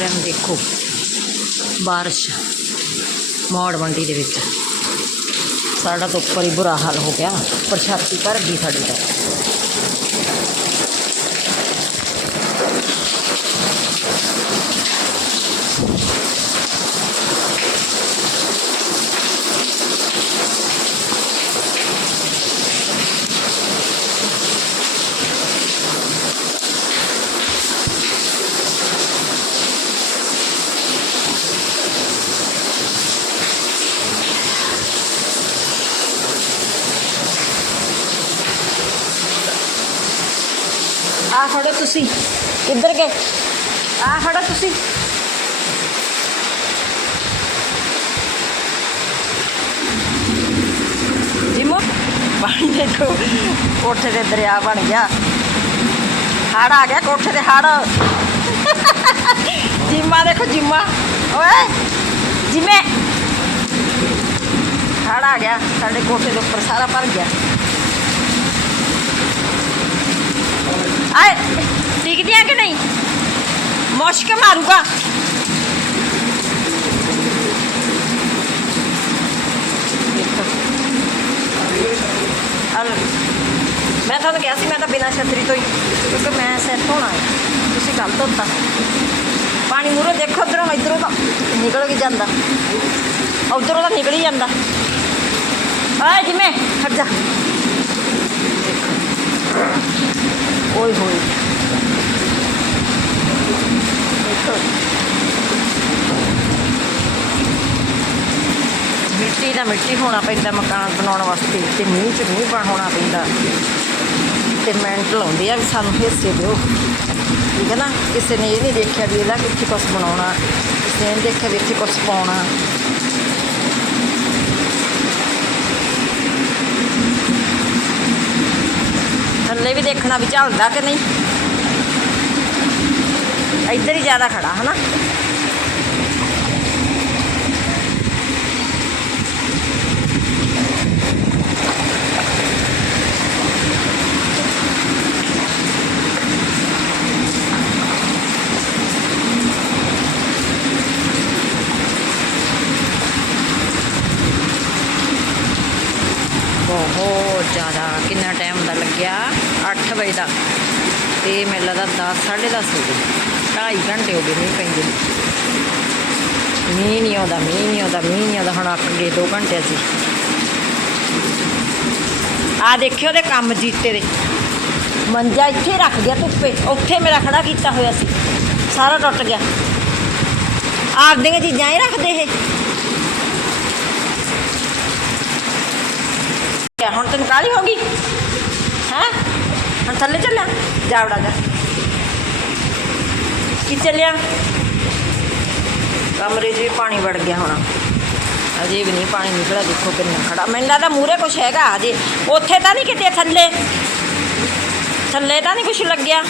ਸਾਰਿਆਂ ਨੂੰ ਦੇਖੋ ਬਾਰਿਸ਼ ਮੌੜ ਮੰਡੀ ਦੇ ਵਿੱਚ ਸਾਡਾ ਤਾਂ ਉੱਪਰ ਹੀ ਬੁਰਾ ਹਾਲ ਹੋ ਗਿਆ ਪ੍ਰਸ਼ਾਤੀ ਭਰ ਗਈ ਸਾਡੀ ਤਾਂ ਆ ਖੜੋ ਤੁਸੀਂ ਇੱਧਰ ਕੇ ਆ ਖੜੋ ਤੁਸੀਂ ਜਿਮੋ ਪਾਣੀ ਦੇਖੋ ਕੋਠੇ ਤੇ ਦਰਿਆ ਬਣ ਗਿਆ ਹੜ ਆ ਗਿਆ ਕੋਠੇ ਤੇ ਹੜ ਜਿਮਾ ਦੇਖੋ ਜਿਮਾ ਓਏ ਜਿਮੇ ਹੜ ਆ ਗਿਆ ਸਾਡੇ ਕੋਠੇ ਦੇ ਉੱਪਰ ਸਾਰਾ ਭਰ ਗਿਆ ਆਏ ਟਿਕਦੀਆਂ ਕਿ ਨਹੀਂ ਮੁਸ਼ਕ ਮਾਰੂਗਾ ਦੇਖੋ। ਆਹ ਲਓ। ਮੈਂ ਤੁਹਾਨੂੰ ਕਿਹਾ ਸੀ ਮੈਂ ਤਾਂ ਬਿਨਾਂ ਛਤਰੀ ਤੋਂ ਹੀ ਕਿਉਂਕਿ ਮੈਂ ਸੈੱਟ ਹੋਣਾ ਹੈ ਤੁਸੀਂ ਕੱਲ ਧੋਤਾ ਪਾਣੀ ਮੂਰੋ ਦੇਖੋ ਉਧਰੋਂ ਇਧਰੋਂ ਤਾਂ ਨਿਕਲ ਕੇ ਜਾਂਦਾ ਉਧਰੋਂ ਤਾਂ ਨਿਕਲ ਹੀ ਜਾਂਦਾ ਆਏ ਜਿਵੇਂ ਹਟ ਜਾ ਓਏ ਹੋਏ। ਮਿੱਟੀ ਦਾ ਮਿੱਟੀ ਹੋਣਾ ਪੈਂਦਾ ਮਕਾਨ ਬਣਾਉਣ ਵਾਸਤੇ ਤੇ ਮੀਂਹ ਚ ਮੀਂਹ ਬਣ ਹੋਣਾ ਪੈਂਦਾ। ਤੇ ਮਿੰਟ ਲਾਉਂਦੇ ਆ ਵੀ ਸਾਨੂੰ ਹਿੱਸੇ ਦਿਓ। ਠੀਕ ਹੈ ਨਾ? ਕਿਸੇ ਨੇ ਇਹ ਨਹੀਂ ਦੇਖਿਆ ਵੀ ਇਹਦਾ ਕਿੱਥੇ ਕੁਛ ਬਣਾਉਣਾ। ਕਿਸੇ ਨੇ ਨੀ ਦੇਖਿਆ ਵੀ ਇੱਥੇ ਕੁਛ ਪਾਉਣਾ। ਥੱਲੇ ਵੀ ਦੇਖਣਾ ਵੀ ਝਲਦਾ ਕਿ ਨਹੀਂ। ਇੱਧਰ ਹੀ ਜ਼ਿਆਦਾ ਖੜਾ ਹਨਾ? 8 ਵਜੇ ਦਾ ਤੇ ਮੈਨੂੰ ਲੱਗਦਾ 10 10:30 ਹੋ ਗਏ ਢਾਈ ਘੰਟੇ ਹੋ ਗਏ ਮੀਂਹ ਪੈਂਦੇ ਨੂੰ। ਮੀਂਹ ਨਹੀਂ ਆਉਂਦਾ ਮੀਂਹ ਨਹੀਂ ਆਉਂਦਾ ਮੀਂਹ ਨਹੀਂ ਆਉਂਦਾ ਹੁਣ ਅੱਕ ਗਏ 2 ਘੰਟੇ ਅਸੀਂ ਆ ਦੇਖਿਓ ਦੇ ਕੰਮ ਜੀਤੇ ਦੇ ਮੰਜਾ ਇੱਥੇ ਰੱਖ ਗਿਆ ਧੁੱਪੇ ਉੱਥੇ ਮੇਰਾ ਖੜਾ ਕੀਤਾ ਹੋਇਆ ਸੀ ਸਾਰਾ ਟੁੱਟ ਗਿਆ ਆਪਦੀਆਂ ਚੀਜ਼ਾਂ ਹੀ ਰੱਖਦੇ ਇਹ ਕਿਆ ਹੁਣ ਤੈਨੂੰ ਕਾਹਲੀ ਹੋ ਗਈ ਹੈ ਹੁਣ ਥੱਲੇ ਚੱਲਿਆ ਜਾ ਵੜਾ ਜਾ ਕੀ ਚੱਲਿਆ ਕਮਰੇ 'ਚ ਵੀ ਪਾਣੀ ਵੜ ਗਿਆ ਹੋਣਾ ਅਜੇ ਵੀ ਨਹੀਂ ਪਾਣੀ ਨਿਕਲਿਆ ਦੇਖੋ ਕਿੰਨਾ ਖੜਾ ਮੈਨੂੰ ਲੱਗਦਾ ਮੂਰੇ ਕੁਛ ਹੈਗਾ ਅਜੇ ਉੱਥੇ ਤਾਂ ਨਹੀਂ ਕਿਤੇ ਥੱਲੇ ਥੱਲੇ ਤਾਂ ਨਹੀਂ ਕੁਛ ਲੱਗਿਆ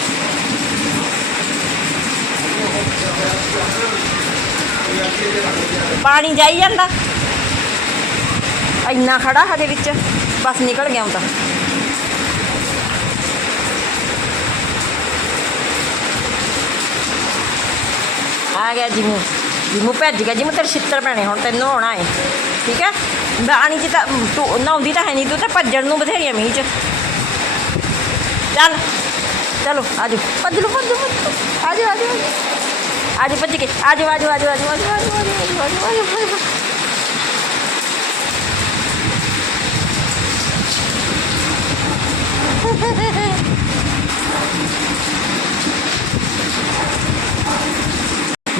ਪਾਣੀ ਜਾਈ ਜਾਂਦਾ ਇੰਨਾ ਖੜਾ ਹਜੇ ਵਿੱਚ ਬਸ ਨਿਕਲ ਗਿਆ ਹੁਣ ਤਾਂ ਆ ਗਿਆ ਜਿਮੂ ਜਿਮੂ ਭੱਜ ਗਿਆ ਜਿਮੂ ਤੇਰੇ ਛਿੱਤਰ ਪੈਣੇ ਹੁਣ ਤੈਨੂੰ ਆਉਣਾ ਏ ਠੀਕ ਹੈ ਪਾਣੀ ਚ ਤਾਂ ਤੂੰ ਨਹਾਉਂਦੀ ਤਾਂ ਹੈ ਨਹੀਂ ਤੂੰ ਤਾਂ ਭੱਜਣ ਨੂੰ ਬਥੇਰੀਆਂ ਮੀਂਹ ਚ ਚੱਲ ਚਲੋ ਆਜੋ ਭੱਜ ਲਓ ਭੱਜ ਲਓ, ਆਜੋ ਆਜੋ ਆਜੋ ਭੱਜ ਕੇ ਆਜੋ ਆਜੋ ਆਜੋ ਆਜੋ ਆਜੋ ਆਜੋ ਆਜੋ ਆਜੋ ਆਜੋ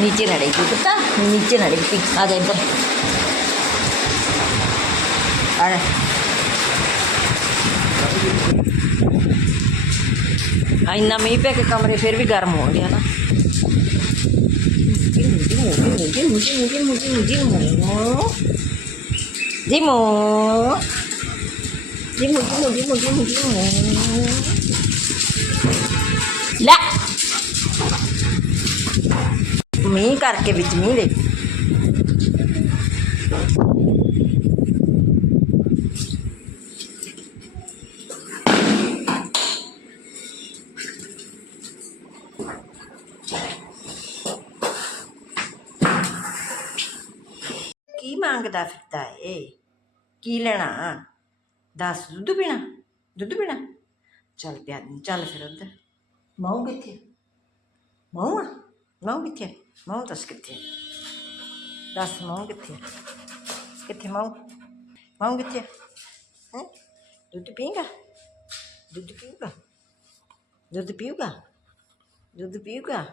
নিচে নাড়াই কুকুরটা নিচে নাড়াই ঠিক আজ একদম আর इतना मई पे के कमरे फिर भी गर्म हो गया ना जिमो जिमो जिमो जिमो जिमो जिमो ला मीह करके बिच मीह दे की माँगता फिरता है की लेना दस दुद्ध पीना दुद्ध पीना चल प्यार चल फिर उधर मऊ कि मऊ आ मऊ कि ਮੂੰਹ ਦੱਸ ਕਿੱਥੇ ਦੱਸ ਮਾਉ ਕਿੱਥੇ ਕਿੱਥੇ ਮਾਉ ਮਾਉ ਕਿੱਥੇ ਹੈ ਦੁੱਧ ਪੀਂਗਾ ਦੁੱਧ ਪੀਊਗਾ ਦੁੱਧ ਪੀਊਗਾ ਦੁੱਧ ਪੀਊਗਾ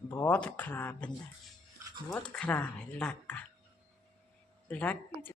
ਬਹੁਤ ਖਰਾਬ ਬੰਦਾ ਬਹੁਤ ਖਰਾਬ ਹੈ ਲੜਾਕਾ ਇਲਾਕੇ